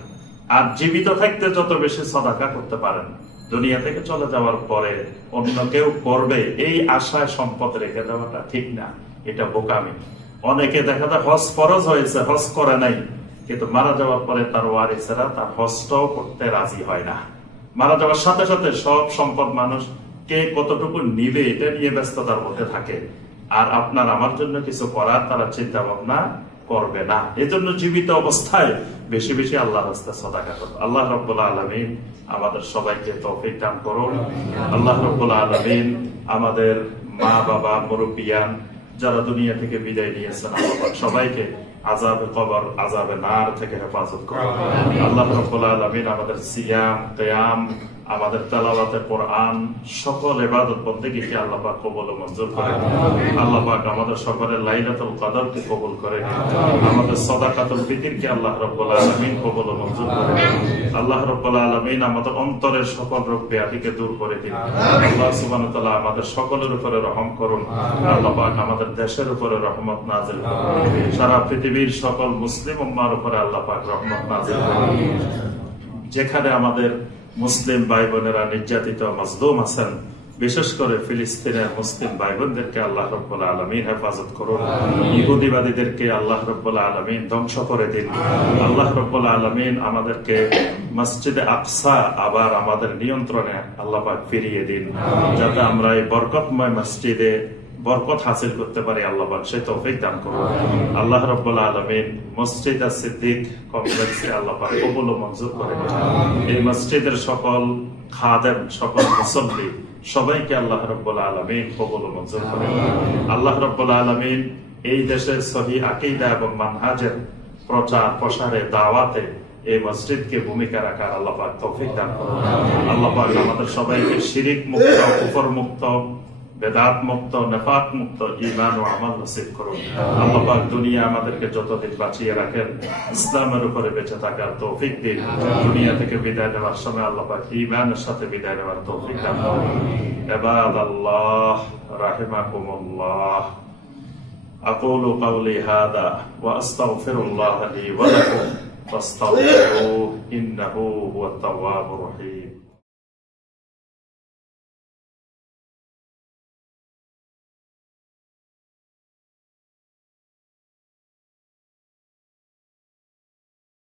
আর জীবিত থাকতে যত বেশি সাদাকা করতে পারেন, দুনিয়া থেকে চলে যাওয়ার পরে অন্য কেউ করবে এই আশায় সম্পদ রেখে দেওয়াটা ঠিক না, এটা বোকামি। অনেকে দেখা যায় হজ ফরজ হয়েছে, হজ করে নাই, কিন্তু মারা যাওয়ার পরে তার ওয়ারিসেরা তার হজটাও করতে রাজি হয় না। মারা যাওয়ার সাথে সাথে সব সম্পদ মানুষ কে কতটুকু নিবে এটা নিয়ে ব্যস্ততার মধ্যে থাকে। আর আপনার আমার জন্য কিছু করার তারা চিন্তা ভাবনা করবে না। এজন্য জীবিত অবস্থায় বেশি বেশি আল্লাহর রাস্তায় সাদাকা করব। আল্লাহ রাব্বুল আলামিন আমাদের সবাইকে তৌফিক দান করুন। আল্লাহ রাব্বুল আলামিন আমাদের মা বাবা মুরব্বিয়ান যারা দুনিয়া থেকে বিদায় নিয়েছেন, আল্লাহ সবাইকে আযাবে কবর আযাবে নার থেকে হেফাজত করুন। আল্লাহ রাব্বুল আলামিন আমাদের সিয়াম কিয়াম আমাদের তেলাওয়াতে কোরআন সকল ইবাদত বন্দেগীকে আল্লাহ পাক কবুল ও মঞ্জুর করে দিন। আল্লাহ পাক আমাদের সকলের লাইলাতুল কদরকে কবুল করে দিন। আমাদের সাদাকাতুল ফিতরকে আল্লাহ রাব্বুল আলামিন কবুল ও মঞ্জুর করে দিন। আল্লাহ রাব্বুল আলামিন আমাদের অন্তরের সকল রোগ ব্যাধিকে দূর করে দিন। আল্লাহ সুবহানাহু ওয়া তাআলা আমাদের সকলের উপরে রহম করুন। আল্লাহ পাক আমাদের দেশের উপরে রহমত নাযিল করুন। সারা পৃথিবীর সকল মুসলিম উম্মার উপরে আল্লাহ পাক রহমত নাযিল করুন। যেখানে আমাদের মুসলিম ভাই বোনেরা নির্যাতিত মাজলুম আছেন, বিশেষ করে ফিলিস্তিনের মুসলিম ভাই বোনদেরকে আল্লাহ রাব্বুল আলামিন হেফাজত করুন। ইহুদিবাদীদেরকে আল্লাহ রাব্বুল আলামিন ধ্বংস করে দিন। আল্লাহ রাব্বুল আলামিন আমাদেরকে মসজিদে আকসা আবার আমাদের নিয়ন্ত্রণে আল্লাহ পাক ফিরিয়ে দিন, যাতে আমরা এই বরকতময় মসজিদে বরকত হাসিল করতে পারি। আল্লাহ পাক সে তৌফিক দান করুন। আল্লাহ রাব্বুল আলামিন মসজিদ সিদ্দিক কমপ্লেক্সে আল্লাহ পাক কবুল ও মঞ্জুর করে দিন। এই মসজিদের সকল খাদেম সকল মুসল্লি সবাইকে আল্লাহ রাব্বুল আলামিন কবুল ও মঞ্জুর করে দিন। আল্লাহ রাব্বুল আলামিন এই দেশের সহিহ আকীদা এবং মানহাজের প্রচার প্রসারে দাওয়াতে এই মসজিদকে ভূমিকা রাখার আল্লাহ পাক তৌফিক দান করুন। আল্লাহ পাক আমাদের সবাইকে শিরিক মুক্ত, কুফর মুক্ত, বেদাত মুক্ত, নেফাক মুক্ত ঈমান ও আমল নসিব করুন। আল্লাহ পাক দুনিয়া আমাদেরকে যতদিন বাঁচিয়ে রাখেন ইসলামের উপরে বেঁচে থাকার তৌফিক দিন। দুনিয়া থেকে বিদায় নেওয়ার সময় আল্লাহ পাক ঈমানের সাথে বিদায় নেওয়ার তৌফিক দান করুন। ইবাদাল্লাহ রাহিমাকুমুল্লাহ। আকুলু কাওলি হাদা ওয়া আস্তাগফিরুল্লাহ লি ওয়া লাকুম ফাস্তাগফিরুহু ইন্নাহু হুয়াত তাওয়াবুর রহিম।